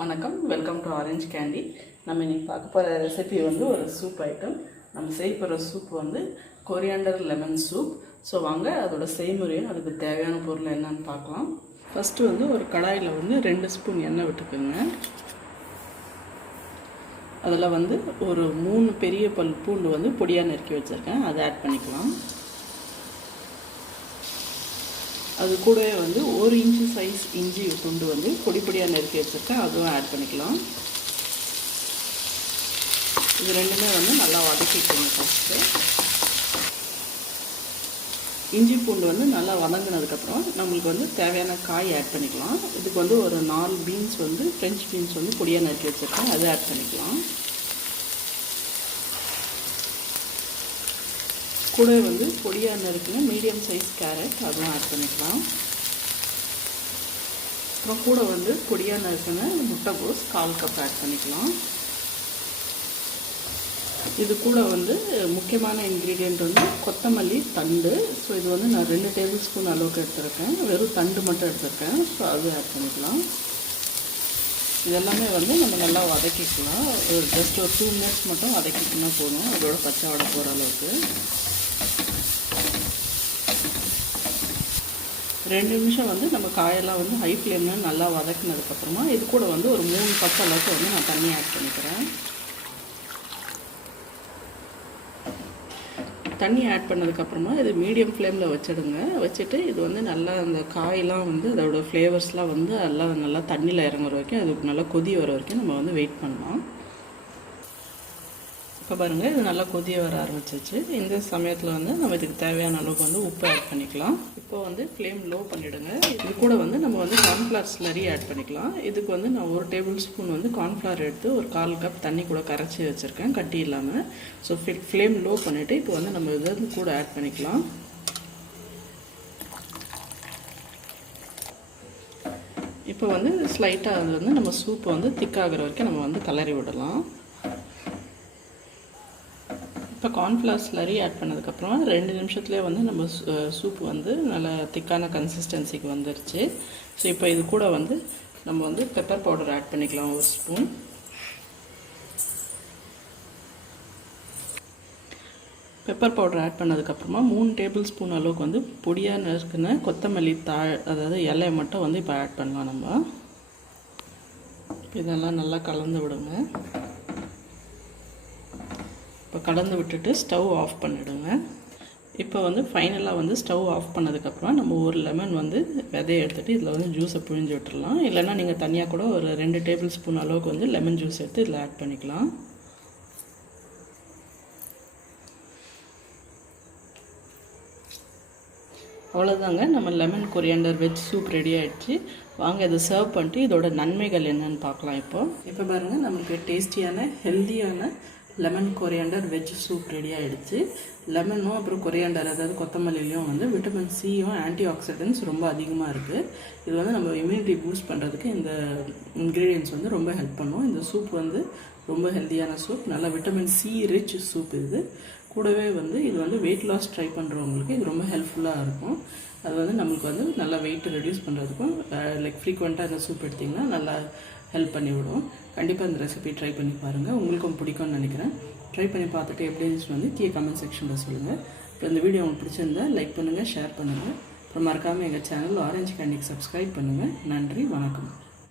வணக்கம், welcome to orange candy. நம்ம இன்றைக்கி பார்க்க போகிற ரெசிபி வந்து ஒரு சூப் ஐட்டம். நம்ம செய்ய போகிற சூப் வந்து கொரியாண்டர் லெமன் சூப். ஸோ வாங்க அதோட செய்முறையும் அதுக்கு தேவையான பொருள் என்னன்னு பார்க்கலாம். ஃபஸ்ட்டு வந்து ஒரு கடாயில் வந்து 2 ஸ்பூன் எண்ணெய் விட்டுக்குங்க. அதில் வந்து ஒரு 3 பெரிய பல் பூண்டு வந்து பொடியாக நறுக்கி வச்சுருக்கேன், அதை ஆட் பண்ணிக்கலாம். அது கூடவே வந்து 1 இன்ச்சு சைஸ் இஞ்சி துண்டு வந்து பொடி பொடியாக நறுக்கி வச்சுருக்கேன், அதுவும் ஆட் பண்ணிக்கலாம். இது ரெண்டுமே வந்து நல்லா வதக்கிக்கணும். ஃபஸ்ட்டு இஞ்சி பூண்டு வந்து நல்லா வதங்கினதுக்கப்புறம் நம்மளுக்கு வந்து தேவையான காய் ஆட் பண்ணிக்கலாம். இதுக்கு வந்து ஒரு 4 பீன்ஸ் வந்து ஃப்ரெஞ்ச் பீன்ஸ் வந்து பொடியாக நறுக்கி வச்சுருக்கேன், அதை ஆட் பண்ணிக்கலாம். கூட வந்து பொடியாக நறுக்குன மீடியம் சைஸ் கேரட், அதுவும் ஆட் பண்ணிக்கலாம். அப்புறம் கூட வந்து பொடியாக நறுக்குன முட்டைகோஸ் 1/4 கப் ஆட் பண்ணிக்கலாம். இது கூட வந்து முக்கியமான இன்க்ரீடியண்ட் வந்து கொத்தமல்லி தண்டு. ஸோ இது வந்து நான் 2 டேபிள் ஸ்பூன் அளவுக்கு எடுத்துருக்கேன், வெறும் தண்டு மட்டும் எடுத்துருக்கேன். ஸோ அது ஆட் பண்ணிக்கலாம். இதெல்லாமே வந்து நம்ம நல்லா வதக்கிக்கலாம். ஜஸ்ட் ஒரு 2 மினிட்ஸ் மட்டும் வதக்கிக்கினா போதும், அதோட பச்சை வடை போகிற அளவுக்கு. 2 நிமிஷம் வந்து நம்ம காயெல்லாம் வந்து ஹை ஃப்ளேமில் நல்லா வதக்கினதுக்கப்புறமா இது கூட வந்து ஒரு 3 கப் அளவுக்கு வந்து நான் தண்ணி ஆட் பண்ணிக்கிறேன். தண்ணி ஆட் பண்ணதுக்கப்புறமா இது மீடியம் ஃப்ளேமில் வச்சுடுங்க. வச்சுட்டு இது வந்து நல்லா அந்த காயெல்லாம் வந்து அதோட ஃப்ளேவர்ஸ்லாம் வந்து எல்லாம் நல்லா தண்ணியில் இறங்குற வரைக்கும், அதுக்கு நல்லா கொதி வர வரைக்கும் நம்ம வந்து வெயிட் பண்ணலாம். இப்போ பாருங்கள், இது நல்லா கொதிய வர ஆரம்பிச்சிச்சு. இந்த சமயத்தில் வந்து நம்ம இதுக்கு தேவையான அளவுக்கு வந்து உப்பு ஆட் பண்ணிக்கலாம். இப்போ வந்து ஃப்ளேம் லோ பண்ணிவிடுங்க. இது கூட வந்து நம்ம வந்து கார்ன்ஃப்ளவர் ஸ்லரி ஆட் பண்ணிக்கலாம். இதுக்கு வந்து நான் 1 டேபிள் ஸ்பூன் வந்து கார்ன்ஃப்ளவர் எடுத்து ஒரு 1/4 கப் தண்ணி கூட கரைச்சி வச்சுருக்கேன், கட்டி இல்லாமல். ஸோ ஃப்ளேம் லோ பண்ணிவிட்டு இப்போ வந்து நம்ம இதை கூட ஆட் பண்ணிக்கலாம். இப்போ வந்து ஸ்லைட்டாக அது வந்து நம்ம சூப்பை வந்து திக்காகிற வரைக்கும் நம்ம வந்து கலரி விடலாம். இப்போ கார்ன்ஃப்ளவர் ஸ்லரி ஆட் பண்ணதுக்கப்புறமா 2 நிமிஷத்துலேயே வந்து நம்ம சூப் வந்து நல்லா திக்கான கன்சிஸ்டன்சிக்கு வந்துருச்சு. ஸோ இப்போ இது கூட வந்து நம்ம வந்து பெப்பர் பவுடர் ஆட் பண்ணிக்கலாம், 1 ஸ்பூன். பெப்பர் பவுடர் ஆட் பண்ணதுக்கப்புறமா 3 டேபிள் ஸ்பூன் அளவுக்கு வந்து பொடியாக நறுக்குன கொத்தமல்லி அதாவது இலையை மட்டும் வந்து இப்போ ஆட் பண்ணலாம். நம்ம இதெல்லாம் நல்லா கலந்து விடுங்க. இப்போ கலந்து விட்டுட்டு ஸ்டவ் ஆஃப் பண்ணிவிடுங்க. இப்போ வந்து ஃபைனலாக வந்து ஸ்டவ் ஆஃப் பண்ணதுக்கப்புறம் நம்ம ஒரு லெமன் வந்து விதையை எடுத்துகிட்டு இதில் வந்து ஜூஸை புழிஞ்சு விட்டுடலாம். இல்லைனா நீங்கள் தனியாக கூட ஒரு 2 டேபிள் ஸ்பூன் அளவுக்கு வந்து லெமன் ஜூஸ் எடுத்து இதில் ஆட் பண்ணிக்கலாம். அவ்வளோதாங்க, நம்ம lemon coriander veg soup ready ஆகிடுச்சு. வாங்க இதை சர்வ் பண்ணிட்டு இதோட நன்மைகள் என்னன்னு பார்க்கலாம். இப்போ பாருங்கள், நம்மளுக்கு டேஸ்டியான ஹெல்த்தியான lemon coriander veg soup ready ஆகிடுச்சு. லெமனும் அப்புறம் கொரியாண்டர் அதாவது கொத்தமல்லிலையும் வந்து விட்டமின் சியும் ஆன்டி ஆக்சிடென்ட்ஸ் ரொம்ப அதிகமாக இருக்குது. இது வந்து நம்ம இம்யூனிட்டி பூஸ்ட் பண்ணுறதுக்கு இந்த இன்க்ரீடியன்ட்ஸ் வந்து ரொம்ப ஹெல்ப் பண்ணும். இந்த சூப் வந்து ரொம்ப ஹெல்த்தியான சூப், நல்ல விட்டமின் சி ரிச் சூப். இது கூடவே வந்து இது வந்து வெயிட் லாஸ் ட்ரை பண்ணுறவங்களுக்கு இது ரொம்ப ஹெல்ப்ஃபுல்லாக இருக்கும். அது வந்து நம்மளுக்கு வந்து நல்லா வெயிட் ரெடியூஸ் பண்ணுறதுக்கும் லைக் ஃப்ரீக்வெண்ட்டாக இந்த சூப் எடுத்திங்கன்னா நல்லா ஹெல்ப் பண்ணி விடும். கண்டிப்பாக இந்த ரெசிபி ட்ரை பண்ணி பாருங்கள், உங்களுக்கும் பிடிக்கும்னு நினைக்கிறேன். ட்ரை பண்ணி பார்த்துட்டு எப்படி இருந்துச்சு வந்து கீழே கமெண்ட் செக்ஷனில் சொல்லுங்கள். அப்புறம் இந்த வீடியோ உங்களுக்கு பிடிச்சிருந்தா லைக் பண்ணுங்கள், ஷேர் பண்ணுங்கள். அப்புறம் மறக்காமல் எங்கள் சேனல் ஆரஞ்ச் கேண்டிக்கு சப்ஸ்கிரைப் பண்ணுங்கள். நன்றி, வணக்கம்.